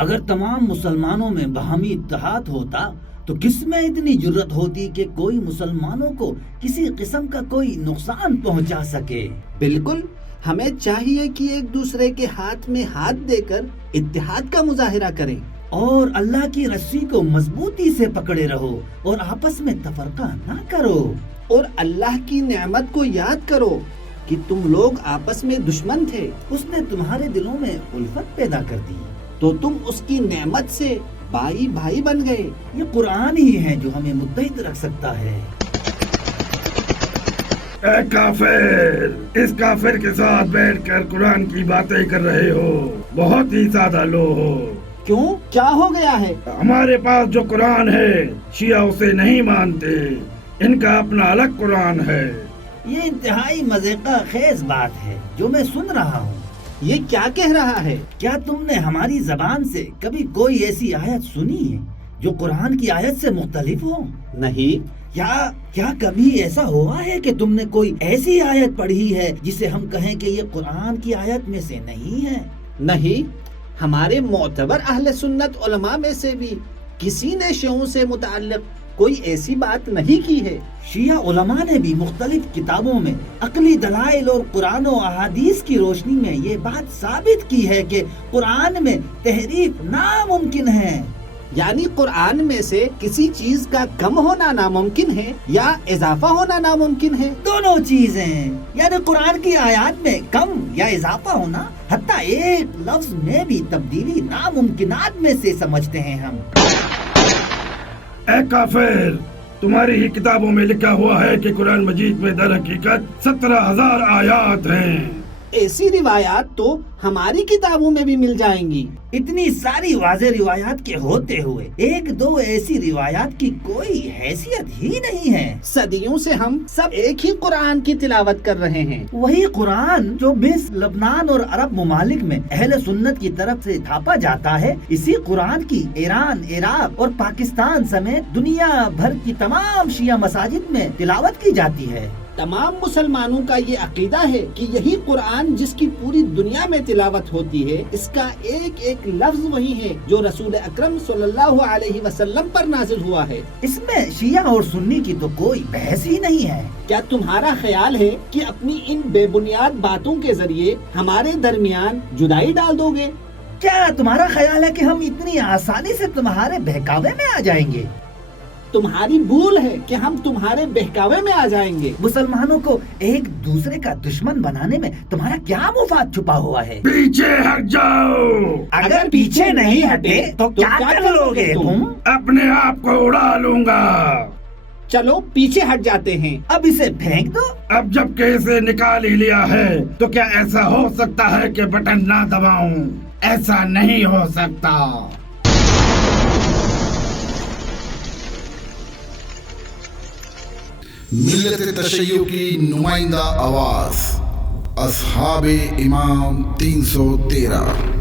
اگر تمام مسلمانوں میں باہمی اتحاد ہوتا تو کس میں اتنی جرت ہوتی کہ کوئی مسلمانوں کو کسی قسم کا کوئی نقصان پہنچا سکے؟ بالکل، ہمیں چاہیے کہ ایک دوسرے کے ہاتھ میں ہاتھ دے کر اتحاد کا مظاہرہ کریں، اور اللہ کی رسی کو مضبوطی سے پکڑے رہو اور آپس میں تفرقہ نہ کرو، اور اللہ کی نعمت کو یاد کرو کہ تم لوگ آپس میں دشمن تھے، اس نے تمہارے دلوں میں الفت پیدا کر دی تو تم اس کی نعمت سے بھائی بھائی بن گئے۔ یہ قرآن ہی ہے جو ہمیں متحد رکھ سکتا ہے۔ اے کافر، اس کافر کے ساتھ بیٹھ کر قرآن کی باتیں کر رہے ہو، بہت ہی سادہ لوگ ہو۔ کیوں؟ کیا ہو گیا ہے؟ ہمارے پاس جو قرآن ہے شیعہ اسے نہیں مانتے، ان کا اپنا الگ قرآن ہے۔ یہ انتہائی مزے کا خیز بات ہے جو میں سن رہا ہوں۔ یہ کیا کہہ رہا ہے؟ کیا تم نے ہماری زبان سے کبھی کوئی ایسی آیت سنی ہے جو قرآن کی آیت سے مختلف ہو؟ نہیں۔ کیا کبھی ایسا ہوا ہے کہ تم نے کوئی ایسی آیت پڑھی ہے جسے ہم کہیں کہ یہ قرآن کی آیت میں سے نہیں ہے؟ نہیں، ہمارے معتبر اہل سنت علماء میں سے بھی کسی نے شیعوں سے متعلق کوئی ایسی بات نہیں کی ہے۔ شیعہ علماء نے بھی مختلف کتابوں میں عقلی دلائل اور قرآن و احادیث کی روشنی میں یہ بات ثابت کی ہے کہ قرآن میں تحریف ناممکن ہے۔ یعنی قرآن میں سے کسی چیز کا کم ہونا ناممکن ہے یا اضافہ ہونا ناممکن ہے؟ دونوں چیزیں، یعنی قرآن کی آیات میں کم یا اضافہ ہونا، حتیٰ ایک لفظ میں بھی تبدیلی ناممکنات میں سے سمجھتے ہیں ہم۔ اے کافر، تمہاری ہی کتابوں میں لکھا ہوا ہے کہ قرآن مجید میں در حقیقت 17,000 آیات ہیں۔ ایسی روایات تو ہماری کتابوں میں بھی مل جائیں گی۔ اتنی ساری واضح روایات کے ہوتے ہوئے ایک دو ایسی روایات کی کوئی حیثیت ہی نہیں ہے۔ صدیوں سے ہم سب ایک ہی قرآن کی تلاوت کر رہے ہیں، وہی قرآن جو مصر، لبنان اور عرب ممالک میں اہل سنت کی طرف سے تھاپا جاتا ہے، اسی قرآن کی ایران، عراق اور پاکستان سمیت دنیا بھر کی تمام شیعہ مساجد میں تلاوت کی جاتی ہے۔ تمام مسلمانوں کا یہ عقیدہ ہے کہ یہی قرآن جس کی پوری دنیا میں تلاوت ہوتی ہے، اس کا ایک ایک لفظ وہی ہے جو رسول اکرم صلی اللہ علیہ وسلم پر نازل ہوا ہے۔ اس میں شیعہ اور سنی کی تو کوئی بحث ہی نہیں ہے۔ کیا تمہارا خیال ہے کہ اپنی ان بے بنیاد باتوں کے ذریعے ہمارے درمیان جدائی ڈال دو گے؟ کیا تمہارا خیال ہے کہ ہم اتنی آسانی سے تمہارے بہکاوے میں آ جائیں گے؟ تمہاری بھول ہے کہ ہم تمہارے بہکاوے میں آ جائیں گے۔ مسلمانوں کو ایک دوسرے کا دشمن بنانے میں تمہارا کیا مفاد چھپا ہوا ہے؟ پیچھے ہٹ جاؤ۔ اگر پیچھے نہیں ہٹے تو کیا کرو گے تم؟ اپنے آپ کو اڑا لوں گا۔ چلو پیچھے ہٹ جاتے ہیں۔ اب اسے پھینک دو۔ اب جب کہ اسے نکال ہی لیا ہے تو کیا ایسا ہو سکتا ہے کہ بٹن نہ دباؤں؟ ایسا نہیں ہو سکتا۔ ملت تشیع کی نمائندہ آواز، اصحاب امام 313۔